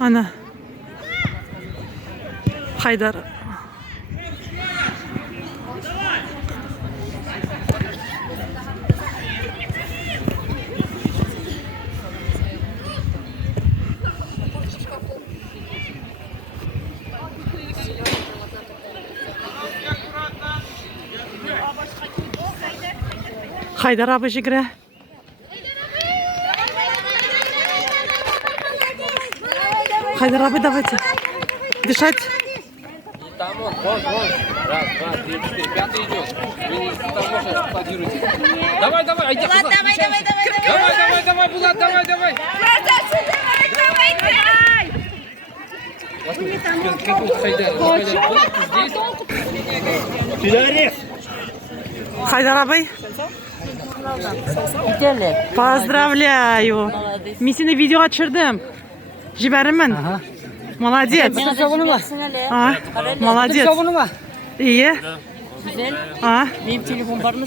Ana. Haydar. Haydar abi жигре. Haydar abi давайте. Дышать. Там он, вон. Раз, два, три, четыре. Пятый идет. Вы там можно аплодируйте. Давай, иди. Булат, давай. Давай, Булат, давай. Как будто Хайдар. Булат, ты здесь? Хайдар abi. Поздравляю. Мен сені видео açırdım. Жіберімін. Молодец. Молодец. İyi. Güzel. А? Benim telefon var mı?